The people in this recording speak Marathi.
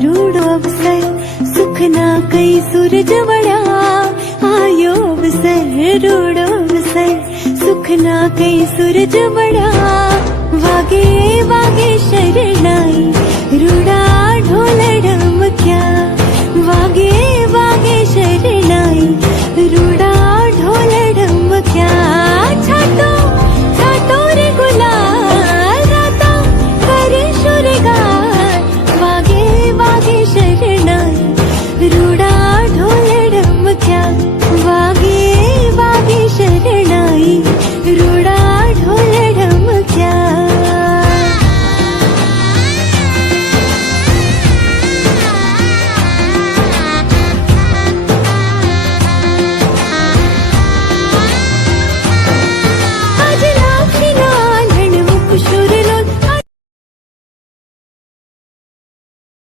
रूडो अवसर सुखना कई सूरज वड़ा आयो अवसर रूडो अवसर सुखना कई सूरज वड़ा वागे वागे शरणा